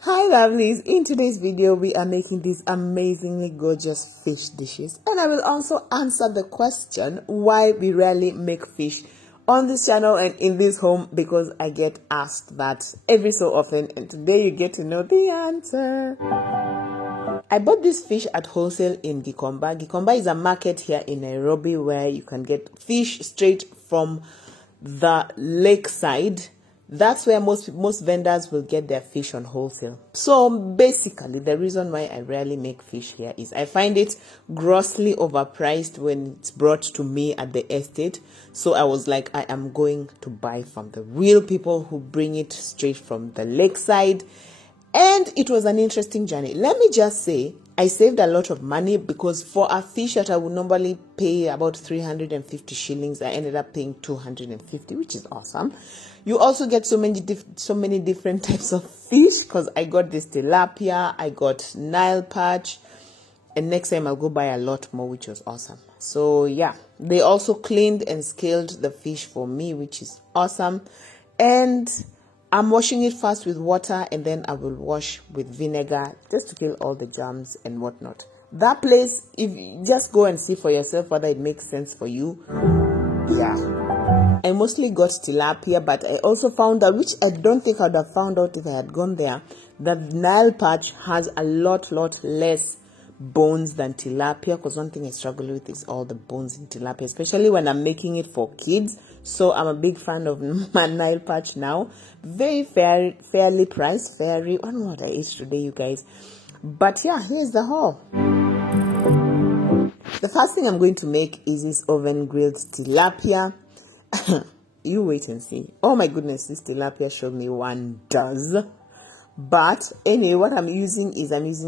Hi lovelies, in today's video we are making these amazingly gorgeous fish dishes, and I will also answer the question why we rarely make fish on this channel and in this home, because I get asked that every so often, and today you get to know the answer. I bought this fish at wholesale in Gikomba. Gikomba is a market here in Nairobi where you can get fish straight from the lakeside. That's where most vendors will get their fish on wholesale. So basically, the reason why I rarely make fish here is I find it grossly overpriced when it's brought to me at the estate. So I was like, I am going to buy from the real people who bring it straight from the lakeside. And it was an interesting journey. Let me just say, I saved a lot of money because for a fish that I would normally pay about 350 shillings, I ended up paying 250, which is awesome. You also get so many different types of fish, because I got this tilapia, I got Nile perch, and next time I'll go buy a lot more, which was awesome. So yeah, they also cleaned and scaled the fish for me, which is awesome. And I'm washing it first with water, and then I will wash with vinegar just to kill all the germs and whatnot. That place, if you just go and see for yourself whether it makes sense for you. Yeah. I mostly got tilapia, but I also found out, which I don't think I would have found out if I had gone there, that Nile perch has a lot less bones than tilapia, because one thing I struggle with is all the bones in tilapia, especially when I'm making it for kids. So I'm a big fan of my Nile perch now. Very fairly priced. I don't know what I ate today, you guys. But yeah, here's the haul. The first thing I'm going to make is this oven grilled tilapia. You wait and see. Oh my goodness, this tilapia showed me wonders. But anyway, what I'm using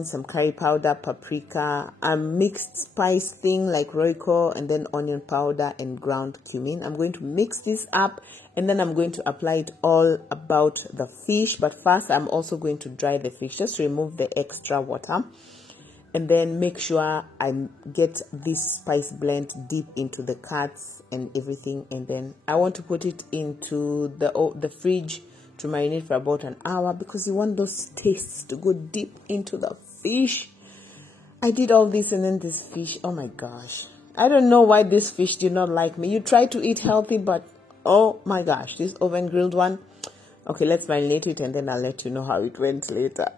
some curry powder, paprika, a mixed spice thing like Royco, and then onion powder and ground cumin. I'm going to mix this up, and then I'm going to apply it all about the fish. But first, I'm also going to dry the fish, just to remove the extra water. And then make sure I get this spice blend deep into the cuts and everything. And then I want to put it into the fridge to marinate for about an hour, because you want those tastes to go deep into the fish. I did all this, and then this fish, oh my gosh. I don't know why this fish did not like me. You try to eat healthy, but oh my gosh, this oven grilled one. Okay, let's marinate it, and then I'll let you know how it went later.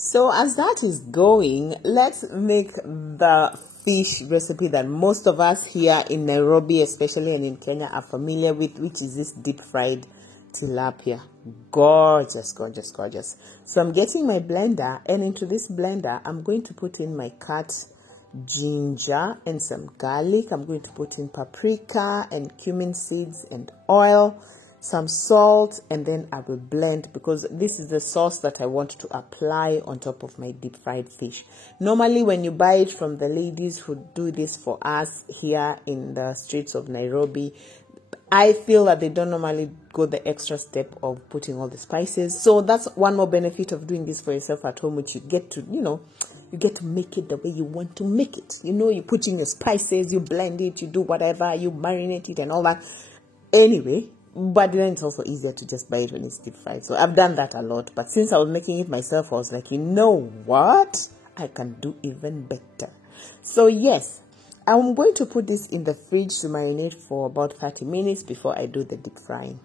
So as that is going, let's make the fish recipe that most of us here in Nairobi, especially, and in Kenya, are familiar with, which is this deep fried tilapia. Gorgeous. So I'm getting my blender, and into this blender I'm going to put in my cut ginger and some garlic. I'm going to put in paprika and cumin seeds and oil, some salt, and then I will blend, because this is the sauce that I want to apply on top of my deep fried fish. Normally when you buy it from the ladies who do this for us here in the streets of Nairobi, I feel that they don't normally go the extra step of putting all the spices. So that's one more benefit of doing this for yourself at home, which you get to, you get to make it the way you want to make it. You put in your spices, you blend it, you do whatever, you marinate it and all that. Anyway, but then it's also easier to just buy it when it's deep fried. So I've done that a lot. But since I was making it myself, I was like, you know what? I can do even better. So yes, I'm going to put this in the fridge to marinate for about 30 minutes before I do the deep frying.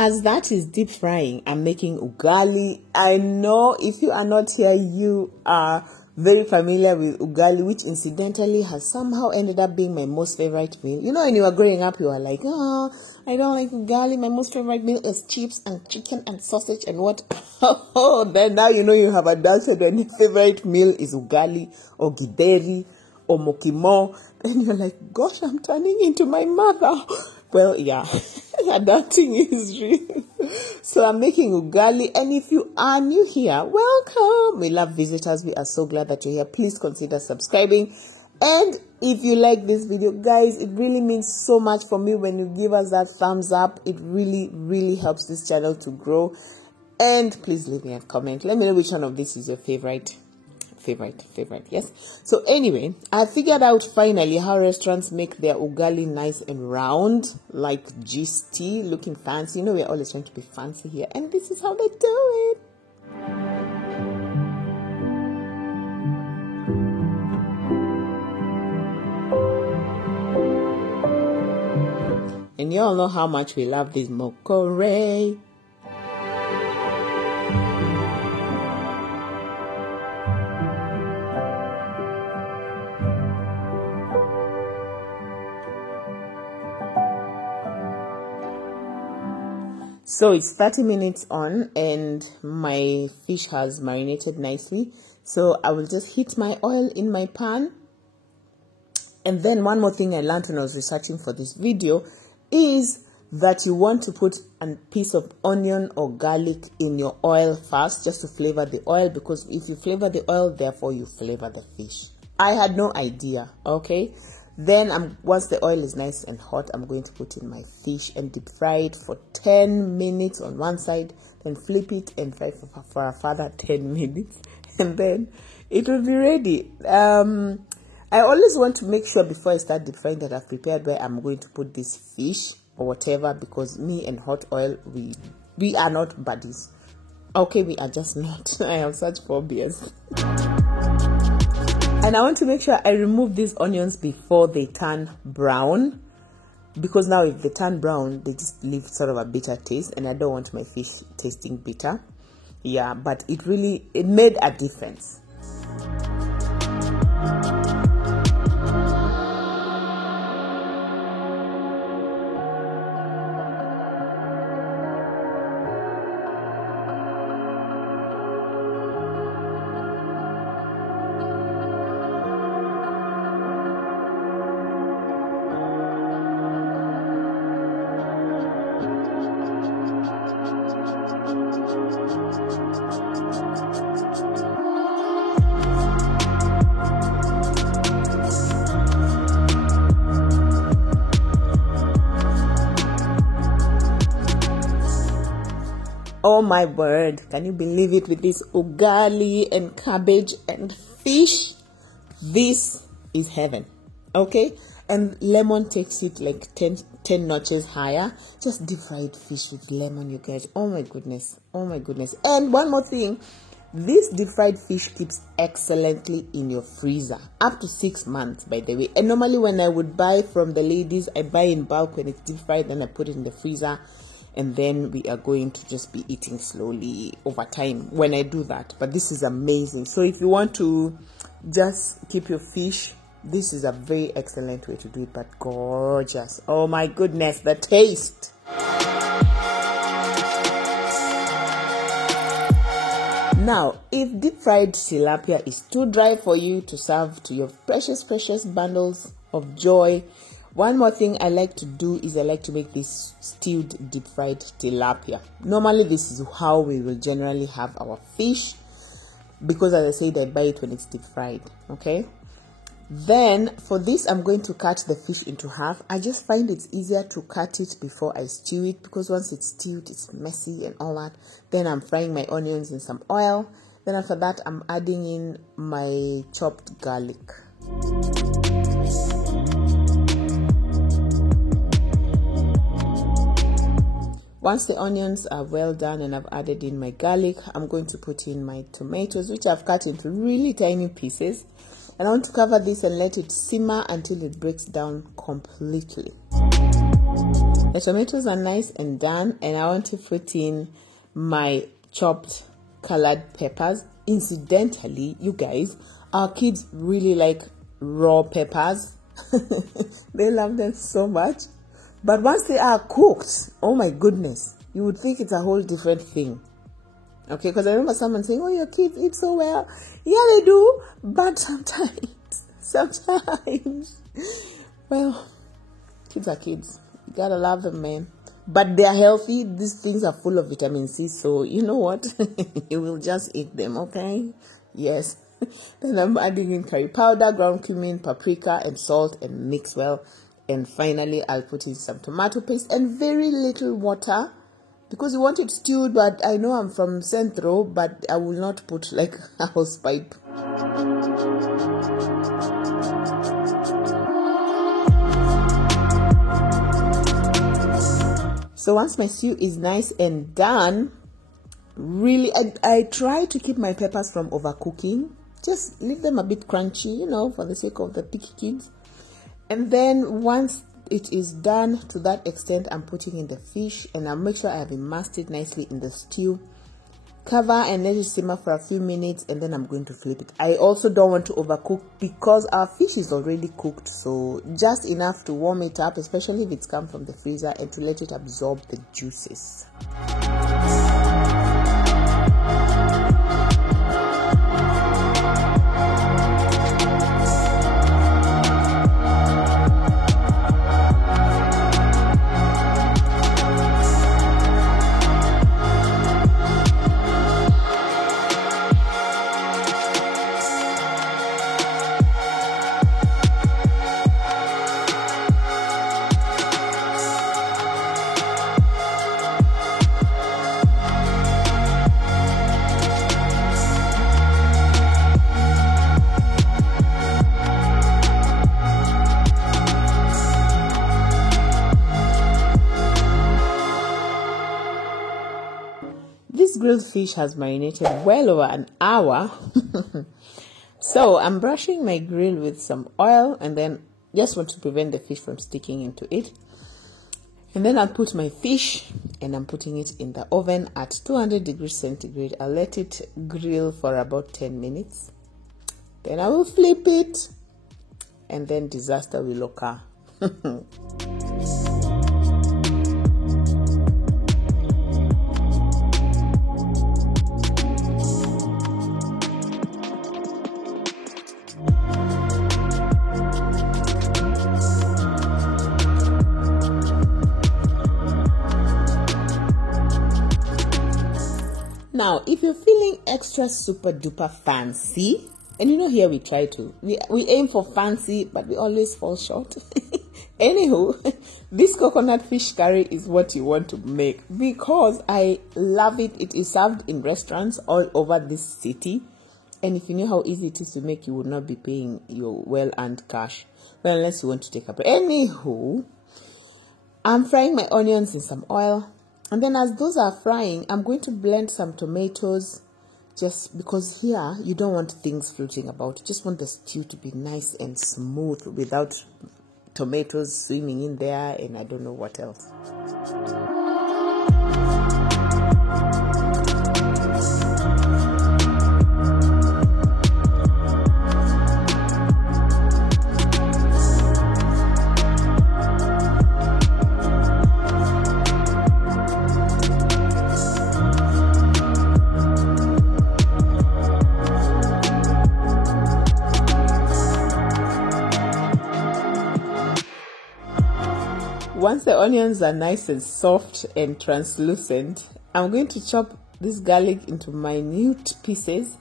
As that is deep frying, I'm making ugali. I know if you are not here, you are very familiar with ugali, which incidentally has somehow ended up being my most favorite meal. When you were growing up, you were like, oh, I don't like ugali. My most favorite meal is chips and chicken and sausage and what? Then now you have adulted and your favorite meal is ugali or githeri or mokimo. Then you're like, gosh, I'm turning into my mother. Well, yeah, adulting is real. So I'm making ugali, and if you are new here, welcome. We love visitors. We are so glad that you're here. Please consider subscribing. And if you like this video, guys, it really means so much for me when you give us that thumbs up. It really, really helps this channel to grow. And please leave me a comment. Let me know which one of these is your favorite. Yes. So anyway, I figured out finally how restaurants make their ugali nice and round, like GST, looking fancy. We're always trying to be fancy here, and this is how they do it. And you all know how much we love this mokore. So it's 30 minutes on and my fish has marinated nicely. So I will just heat my oil in my pan. And then one more thing I learned when I was researching for this video is that you want to put a piece of onion or garlic in your oil first, just to flavor the oil, because if you flavor the oil, therefore you flavor the fish. I had no idea, okay? Then once the oil is nice and hot, I'm going to put in my fish and deep fry it for 10 minutes on one side, then flip it and fry for a further 10 minutes, and then it will be ready. I always want to make sure before I start deep frying that I've prepared where I'm going to put this fish or whatever, because me and hot oil, we are not buddies. Okay, we are just not. I have such phobias. And I want to make sure I remove these onions before they turn brown, because now if they turn brown, they just leave sort of a bitter taste, and I don't want my fish tasting bitter. Yeah, but it made a difference. Oh my word, can you believe it, with this ugali and cabbage and fish? This is heaven, okay? And lemon takes it like 10 notches higher. Just deep fried fish with lemon, you guys. Oh my goodness, oh my goodness. And one more thing, this deep fried fish keeps excellently in your freezer up to 6 months, by the way. And normally when I would buy from the ladies, I buy in bulk when it's deep fried, then I put it in the freezer, and then we are going to just be eating slowly over time when I do that. But this is amazing. So if you want to just keep your fish, this is a very excellent way to do it, but gorgeous. Oh my goodness, the taste. Now, if deep fried tilapia is too dry for you to serve to your precious bundles of joy, one more thing I like to do is I like to make this stewed deep fried tilapia. Normally, this is how we will generally have our fish, because as I said, I buy it when it's deep fried, okay? Then for this, I'm going to cut the fish into half. I just find it's easier to cut it before I stew it, because once it's stewed, it's messy and all that. Then I'm frying my onions in some oil. Then after that, I'm adding in my chopped garlic. Once the onions are well done and I've added in my garlic, I'm going to put in my tomatoes, which I've cut into really tiny pieces. And I want to cover this and let it simmer until it breaks down completely. The tomatoes are nice and done, and I want to put in my chopped colored peppers. Incidentally, you guys, our kids really like raw peppers. They love them so much. But once they are cooked, oh my goodness, you would think it's a whole different thing. Okay, because I remember someone saying, oh, your kids eat so well. Yeah, they do, but sometimes, well, kids are kids. You gotta love them, man. But they're healthy. These things are full of vitamin C, so you know what? You will just eat them, okay? Yes. Then I'm adding in curry powder, ground cumin, paprika, and salt, and mix well. And finally, I'll put in some tomato paste and very little water, because you want it stewed. But I know I'm from Centro, but I will not put like a hose pipe. So once my stew is nice and done, really, I try to keep my peppers from overcooking. Just leave them a bit crunchy, you know, for the sake of the picky kids. And then once it is done to that extent, I'm putting in the fish, and I'll make sure I have immersed it nicely in the stew. Cover and let it simmer for a few minutes, and then I'm going to flip it. I also don't want to overcook, because our fish is already cooked, so just enough to warm it up, especially if it's come from the freezer, and to let it absorb the juices. grilled fish has marinated well over an hour. So I'm brushing my grill with some oil, and then just want to prevent the fish from sticking into it. And then I'll put my fish, and I'm putting it in the oven at 200 degrees centigrade. I'll let it grill for about 10 minutes. Then I will flip it, and then disaster will occur. Now, if you're feeling extra super duper fancy, and here we try to, we aim for fancy, but we always fall short. Anywho, this coconut fish curry is what you want to make, because I love it. It is served in restaurants all over this city. And if you knew how easy it is to make, you would not be paying your well-earned cash. Well, unless you want to take a break. Anywho, I'm frying my onions in some oil. And then as those are frying, I'm going to blend some tomatoes, just because here you don't want things floating about. You just want the stew to be nice and smooth without tomatoes swimming in there and I don't know what else. Once the onions are nice and soft and translucent, I'm going to chop this garlic into minute pieces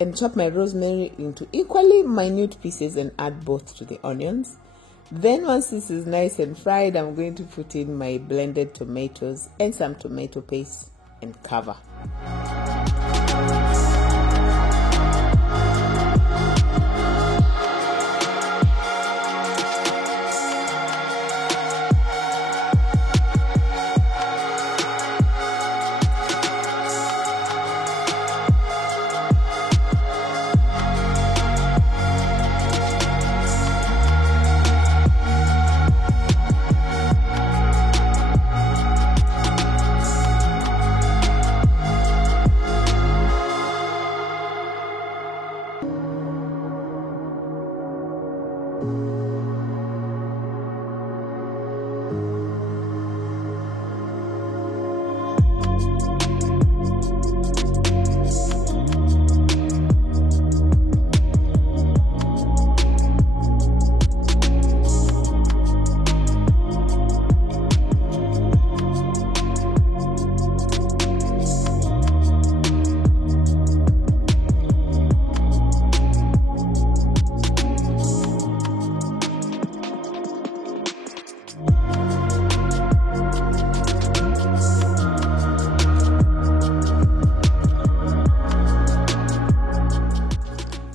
and chop my rosemary into equally minute pieces and add both to the onions. Then once this is nice and fried, I'm going to put in my blended tomatoes and some tomato paste and cover.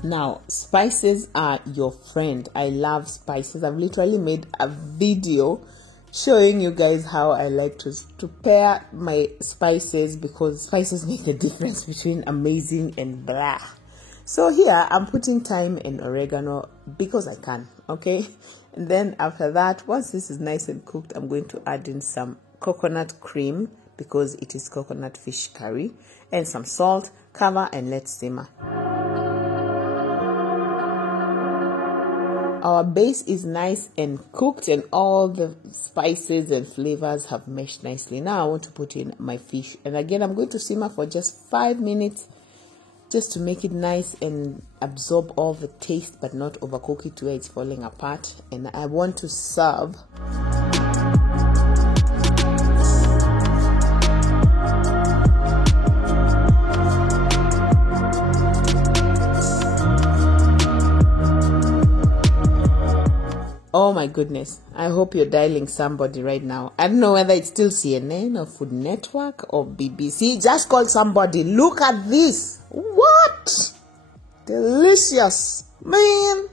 Now, spices are your friend. I love spices. I've literally made a video showing you guys how I like to pair my spices, because spices make the difference between amazing and blah. So here I'm putting thyme and oregano because I can, okay? And then after that, once this is nice and cooked, I'm going to add in some coconut cream because it is coconut fish curry, and some salt. Cover and let simmer. Our base is nice and cooked and all the spices and flavors have meshed nicely. Now I want to put in my fish, and again I'm going to simmer for just 5 minutes just to make it nice and absorb all the taste but not overcook it to where it's falling apart. And I want to serve. Oh my goodness, I hope you're dialing somebody right now. I don't know whether it's still CNN or Food Network or BBC. Just call somebody. Look at this. What? Delicious, man.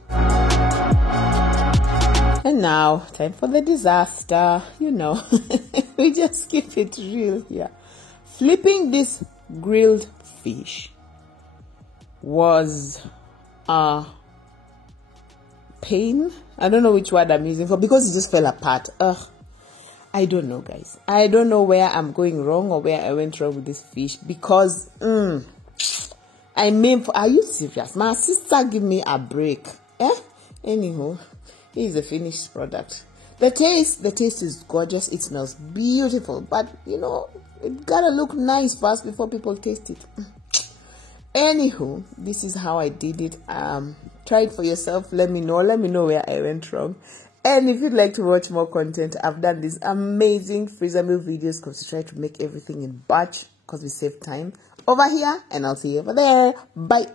And now, time for the disaster. You know, we just keep it real here. Flipping this grilled fish was a pain. I don't know which word I'm using for, because it just fell apart. I don't know, guys. I don't know where I'm going wrong or where I went wrong with this fish, because I mean, are you serious? My sister, give me a break. Anywho, here's the finished product. The taste is gorgeous. It smells beautiful, but you know, it gotta look nice first before people taste it. Anywho, this is how I did it. Try it for yourself. Let me know where I went wrong. And if you'd like to watch more content, I've done these amazing freezer meal videos because we try to make everything in batch because we save time over here, and I'll see you over there. Bye.